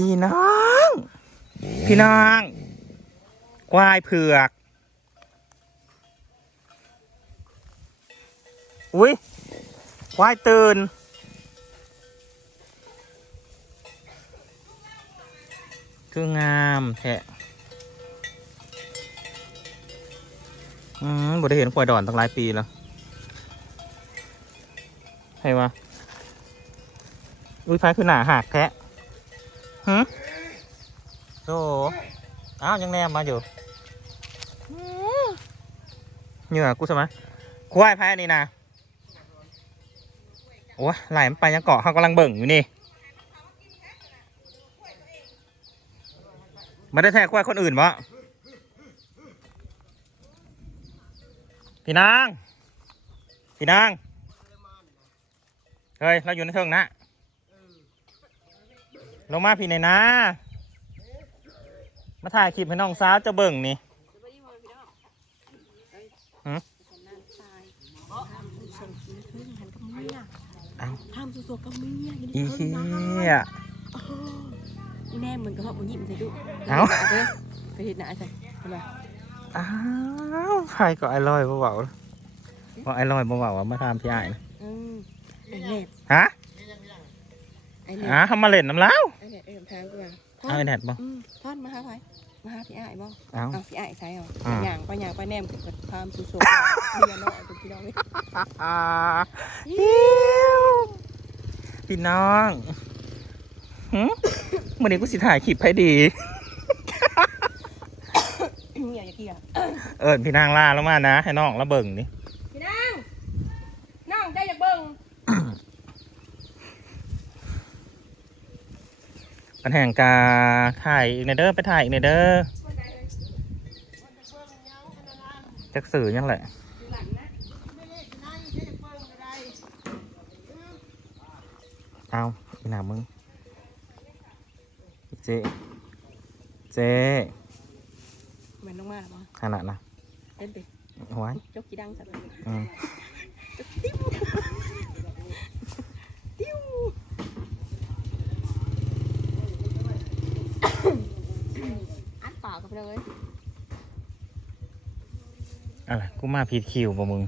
พี่น้อง พี่น้องควายเผือก อุ้ยควายตื่น คืองามแท้อืมบ่ได้เห็นควายดอนตั้งหลายปีแล้วใช่วะอุ้ยไฟคือหนาหักแท้ หืมโอ้อ้าวยังแนมมาอยู่อืมเหงื่อกูใช่ไหมควายแพ้นี่นะโอ้ยไหลมันไปยังเกาะเขากำลังเบิ่งอยู่นี่ไม่ได้แทกควายคนอื่นวะพี่นาง พี่นาง เฮ้ย เราอยู่ในเทิงนะ ลงมาพี่ในอยนะ มาถ่ายคลิปให้น้องสาวเจะเบิ่งนี่หืมเอ้า ทำสุดๆกับเมียอยู่ในอีเพิ่งเหี้นะยอีแน่เหมือนกับพ่อบุญยิ้มใส่ดูเอ้า ไปไปเห็นหน้าใช่ทำไมอ้าวใครก็ไอ้ลอยบ่เบาว่าไอ้ลอยบ่เบาว่ามาทำพี่ไอ้ายนะอืมไอ้เน็ตฮะไอ้เน็ตอ่าทำมาเล่นน้ำเล้าว ไอ้เน็ตเอ็มทางกูอะเอาไอ้แนทบ่ อืมท่อนมาหาใครมาหาพี่อ้ายบ่เอาเอาพี่อ้ายใช่เหรออ่าอย่างไปอย่างไปแนมกับทำสุดๆเมียน้อยกับพี่น้องเลยอ่าอิ๊วพี่น้องหึมื่อนี้กูสิถ่ายคลิปให้ดีเมียอย่าเกลียดเอิญพี่นางล่าแล้วมานะ ให้น้องระเบิงนี่พี่นางน้องได้อยากเบิ่ง ปันแห่งกาถ่ายอีกในเด้อไปถ่ายอีกในเด้อจักสื่อยังแหละเอาพี่นามึง เจเจเหมือนน้องมาหรอขนาดนะเล่นไปไว้จกกี่ดังสักอืมติ้วอัดปากกับ เลยอะไรกูมาผิดคิวป่ะมึง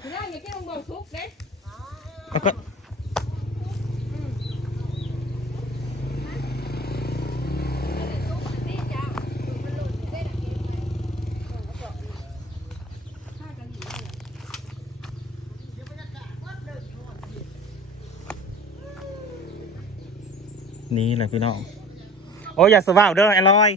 พี่นางอย่ากินลงเบิ่งซุกเด้แล้วก็นี่แหละพี่น้อง โอ้ยอย่าสว่าวเด้อไอ้ลอย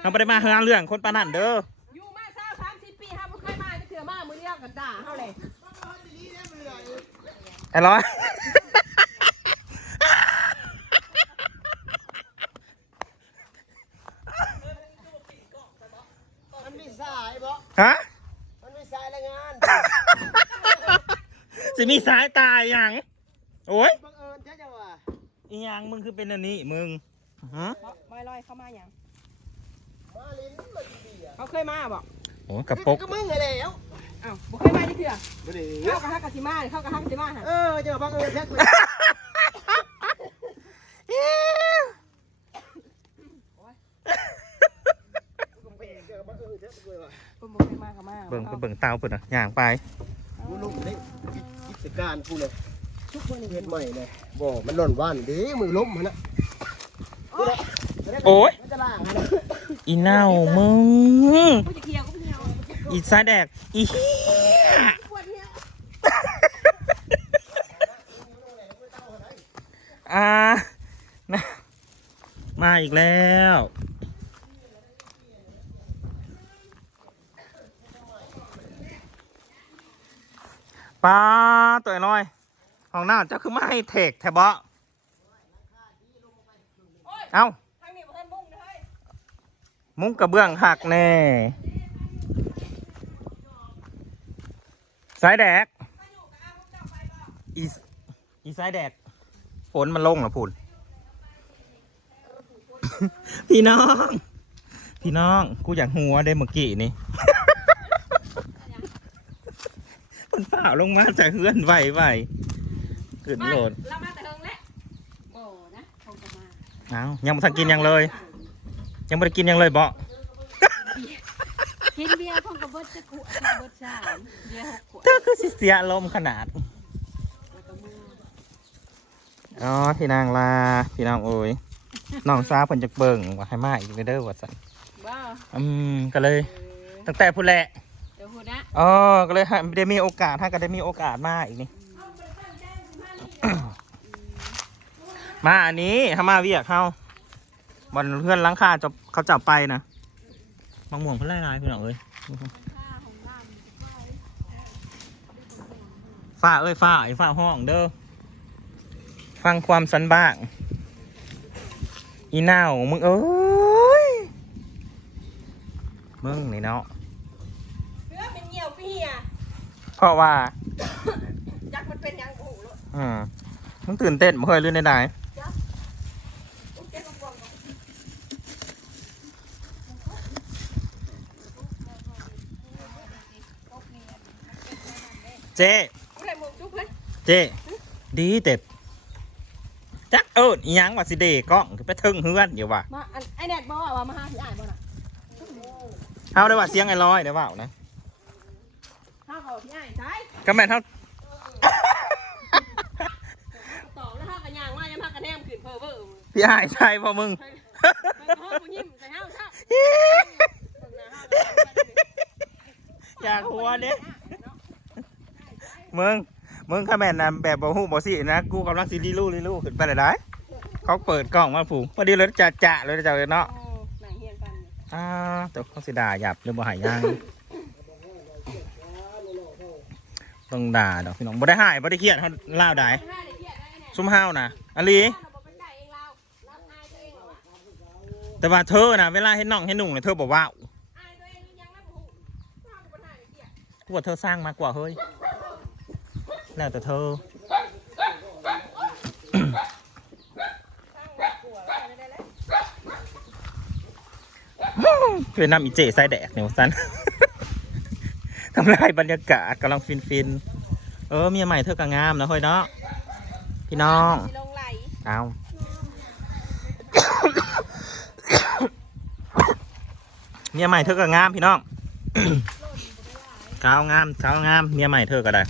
เราไม่ได้มาเฮืองเรื่องคนปานนั่นเด้ออยู่มาเศร้าสามสิบปีห้าบ่เคยมาจะเถื่อมามือเดียวกันด่าเฮาเลยไอ้ลอยมันมีสายบ่ฮะมันมีสายรายงานสิมีสายตายยังโอ้ยบังเอิญใช่จังวะอีหยังมึงคือเป็นอันนี้มึง ฮะบอยลอยเข้ามาอย่างมาลิ้นมันดีอะเขาเคยมาบอกโอ้ยกระปกก็มึงไงแล้วอ้าวบ่เคยมาจะเถื่อบ่ได้เข้ากะฮักกะสิมาเข้ากะฮักกะสิมาฮะเออจะบังเอิญแท้กูเจอบังเอิญแท้กูว่ะเพิ่นบ่เคยมาเข้ามาเบิ่งไปเบิ่งเตาเปิดอะย่างไปกูลุกได้กิจการกูเลยทุกคนนี่เฮ็ดใหม่เลยบ่มันหล่นว่านเด้มือล้มมันน่ะ โอ้ยอีเน่ามึงอีสายแดกอีเหี้ยอ่านะมาอีกแล้วป้าตัวน้อยห้องหน้ำเจ้าคือไม่ให้เทคแทบะ เอ้าทางนี้บ่ทันมุ่งนะเฮ้ยมุ้งกระเบื้องหักแน่สายแดกอีสอีสายแดกฝนมันลงเหรอพูน พี่น้อง พี่น้อง กูอยากหัวได้เมื่อกี้นี่ มันฝ่าลงมาจากเฮือนไหวไหวขึ้นมาโหลด เรามาแต่เฮิงแล้ว คงจะมา เอายังไม่ทันกินหยังเลย ยังไม่ได้กินหยังเลยบ่กินเบียร์คงกับเบิดจะขวดเบิดสามเบียร์หกขวดเธอคือสิเสียลมณ์ขนาดแล้วก็มาอ๋อพี่นางลาพี่นางโอ้ยน้องซาเพิ่นจะเบิ่งว่าให้มาอีกเด้อว่าซั่นบ้าอืมก็เลย เออตั้งแต่พูดแหละเดี๋ยวพูดนะอ๋อก็เลยให้ได้มีโอกาสถ้าก็ได้มีโอกาสมาอีกนี่ มาอันนี้ถ้ามาเวียกเขาบอลเพื่อนล้างค่าจะเขาจับไปนะบางม่วงเพิ่นไล่ลายพี่น้องเอ้ยค่าของน้ำไปฝ้าเอ้ยฝ้าไอ้ฝ้าห้องเด้อฟังความสันบ้าง อีน่าวมึงเอ้ยมึงนี่เนาะเพื่อเป็นเหี่ยวพี่อะเพราะว่าจักมันเป็นยังโอ้โหแล้วอืมมึงตื่นเต้นบ่เคยเล่นได้อุ๊ยเจ๊กองๆ เจ๊กูได้หมวกจุ๊บเฮ้ยเจ๊ดีเต็บจักเอิดอีหยังว่าสิเดกล้องคือไปถึงเฮือนอยู่ว่ะมาอันไอแดดบอกว่ามาหาพี่อ้ายบ่น่ะเฮาได้ว่าเสียงไอ้ร้อยเดี๋ยวเว่านะข้าวเขาพี่อ้ายใช่ก็แม่นเฮาตอบแล้วข้าวกันยางว่ายังพักกันแนมขืนเพอเวอร์พี่อ้ายใช่พ่อมึงเฮ้ยพ่อกูยิ้มใส่ห้าวชาเบิ่งหน้าห้าวเลยอยากหัวเด้ มึง มึงข้าแม่นนะแบบบ่ฮู้บ่สินะ กูกำลังสิรีลู่รีลู่ขึ้นไปได้ได้เขาเปิดกล้องมาผูกพอดีเลยจะจะเลยเจ้าเนาะโอ้หนังเฮียนกันอยู่อ่าแต่เขาสิด่าหยับหรือบ่หายยังต้องด่าดอกพี่น้องบ่ได้หายบ่ได้เครียดเขาเล่าวได้ไม่ได้เลยเฮียได้แน่ซุ่มห้าวนะอลีเราบอกเป็นได้เองเราเราอายตัวเองเหรอวะแต่ว่าเธอนะเวลาเห็นน้องเห็นหนุ่งเนี่ยเธอบอกว่าอายตัวเองหรือยังนะผู้เราเป็นได้เฮียกูว่าเธอสร้างมากกว่าเฮ้ย แล้วแต่เธอเพื่อนำอีเจใส่แดกเนี่ยสันทำลายบรรยากาศกำลังฟินฟินๆเออเมียใหม่เธอก็งามนะเฮ้ยเนาะพี่น้องลงไหลเอาเมียใหม่เธอก็งามพี่น้องสาวงามสาวงามเมียใหม่เธอก็ได้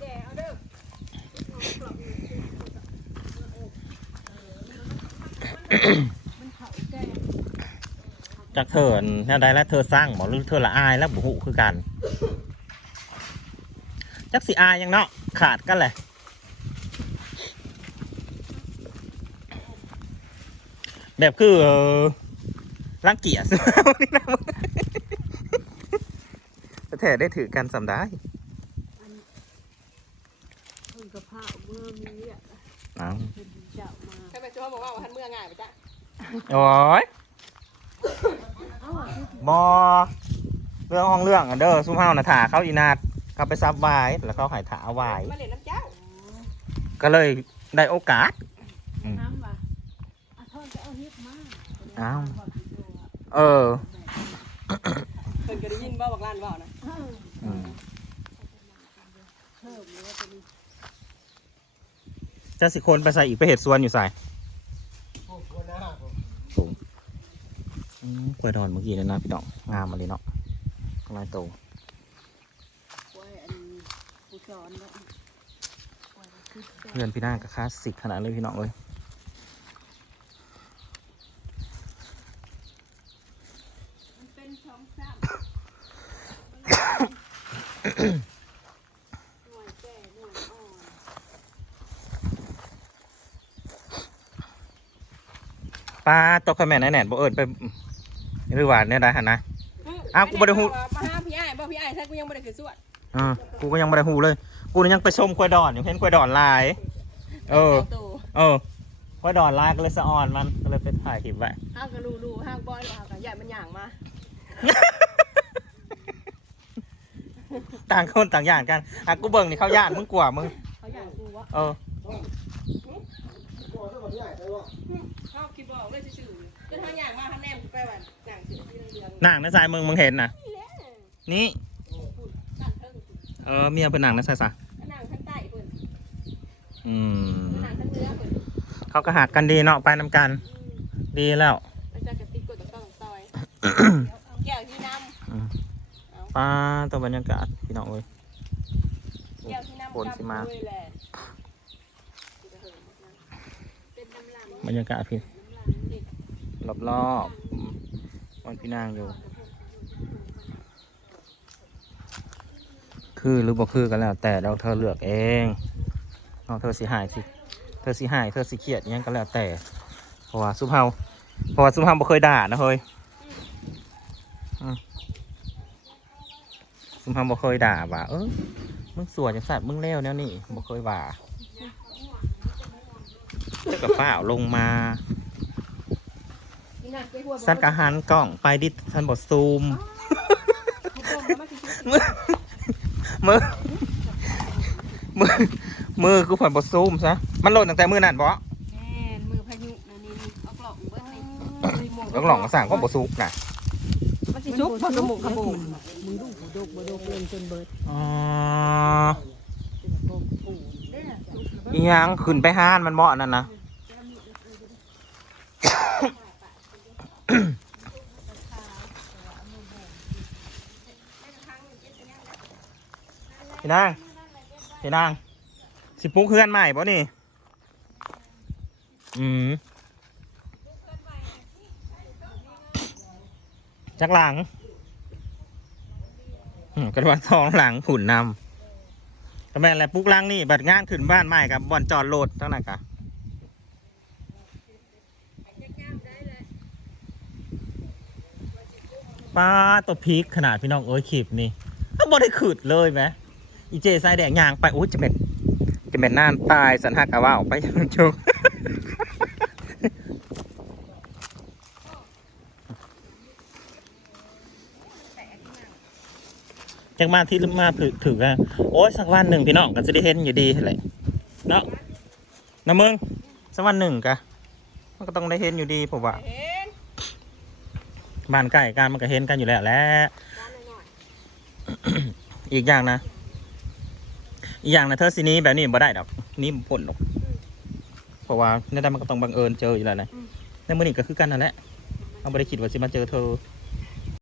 แกเอาเด้อ จากเธอแนวใดแล้วเธอสร้างบอกหรือเธอละอายแล้วบุหุคือกันจักสิอายยังเนาะขาดกันแหละแบบคือเออรังเกียจแต่แท้ได้ถือกันสำได้เพิ่งกระเพราเมื่อมีอะเอาเป็นเจ้า มาใครเป็นเจ้าบอกว่าทันเมื่อง่ายไปจ้ะโอ้ยเอ้าบอเรื่องของเรื่องอะเด้อซุ่มเฮานะถาเขาอีนาดเขาไปซับไว้แล้วเขาใหายถาไว้มาเล่นน้ำเจ้าก็เลยได้โอกาสน้ำว่ะอะทอดจะเอาเฮ็ดมาอ้าวเออเพิ่นก็ได้ยินบ่บอกล้านบ่นะอืมเจ้าสิคนไปใส่อีกไปเห็ดสวนอยู่ใส่ โอ้โหหน้าผม อืมกล้ วยดอนเมื่อกี้เลยนะพี่น้องงามมาเลยเนาะกำลังโตโอ้ยอันผู้สอนว่าเพื่อนพี่น้างก็คลาสสิกขนาดเลยพี่น้องเลยป็นช่องซ้ำหน่วยแก่หน่วยอ่อนปลาตกขแม่นแน่นบ่เอิญไป หรือว่าเนี่ยได้หันนะ อ้าวกูบ่ได้ฮู้ มาหาพี่อ้ายบ่พี่อ้ายใช่กูยังบ่ได้ขึ้นสวดอ่ากูก็ยังไม่ได้หูเลย กูนี่ยังไปชมกล้วยดอนอยู่เห็นกล้วยดอนลาย เออตัวเออกล้วยดอนลายก็เลยสะออนมันก็เลยไปถ่ายคลิปไว้ ห้างก็รู้ๆห้างบ่อยหรอกห้างก็ใหญ่มันหย่างมาต่างคนต่างอย่างกันอะกูเบิ่งนี่เขาย่านมึงกลัวมึงเขาหย่างกูวะเออ หนังในสายมึงมึงเห็นนะๆนี่แหละนี่นั่นเทิงเออเมียเป็นหนังในสายสะนั่งทั้งใต้เพิ่นอืมนั่งทั้งเนื้อเพิ่นเขาก็หักกันดีเนาะไปนำกัน ดีแล้วไปจากกระติกกดต้องต้องซอยแก้วที่น้ำป้าตัวบรรยากาศพี่น้องเอ้ยแก้วที่น้ำคนสิมาด้วยแหละบรรยากาศพี่รอบรอบๆอืม วันพี่นางอยู่ คือหรือบ่คือกันแล้ว แต่เราเธอเลือกเองเนาะเธอสิหายสิเธอสิหายเธอสิเครียดยังก็แล้วแต่ เพราะว่าซุปเฮาเพราะว่าซุปเฮาบ่เคยด่านะเฮ้ยซุปเฮาบ่เคยด่าว่าเออมึงสวยจังสัตว์มึงเลวแนวนี่บ่เคยว่าเจ้ากับฝ้าวลงมา นี่น่ะเจ๊หัวบอก สันกะหันกล้องไปดิท่านบอซูมมือมือมือมือกูผ่อนบอซูมซะมันหล่นตั้งแต่มือนั่นบ่แม่นมือพายุนะนี่นี่เอากล่องเบิ้ลให้แล้วหล่องก็สั่งก็บอซูกน่ะมันสิชุบพอกระหมุกกระบุกมึงดูกูดกบ่ดกเล่นจนเบิดอ๋อเป็นกลมปูอีหยังขึ้นไปห้านมันบ่นั่นนะ พี่นางพี่นาง สิปุ๊กเพื่อนใหม่บ่นี่ อืมจักหลังกระดวนทองหลังผุ่นนำก็แม่นและปุ๊กลังนี่ บัดงานขึ้นบ้านใหม่กับบ่อนจอดรถเท่านั้นกะ ป้าตัวพีคขนาดพี่น้องเอ้ยขีบนี่บ่ได้ขืดเลยไหมอีเจสายแดงยางไปโอ้ยจะเป็นจะเป็นน่านตายสันหักกะว่าออกไปยังจุกจากมาที่มาถือถือกันโอ้ยสักวันหนึ่งพี่น้องก็จะได้เห็นอยู่ดีแหละเนาะนะมึงสักวันหนึ่งกะมันก็ต้องได้เห็นอยู่ดีผมว่า บ้านใกล้กันมันก็เห็นกันอยู่แล้วแหละร้านหน่อยอีกอย่างนะ อีกอย่างนะเธอสิหนี้แบบนี้บ่ได้ดอกหนี่ผลหรอกเพราะว่าในด้านมันก็ต้องบังเอิญเจออยู่แล้วนะในมือนี้ก็คือกันนั่นแหละเอาไม่ได้คิดว่าสิมาเจอเธอๆ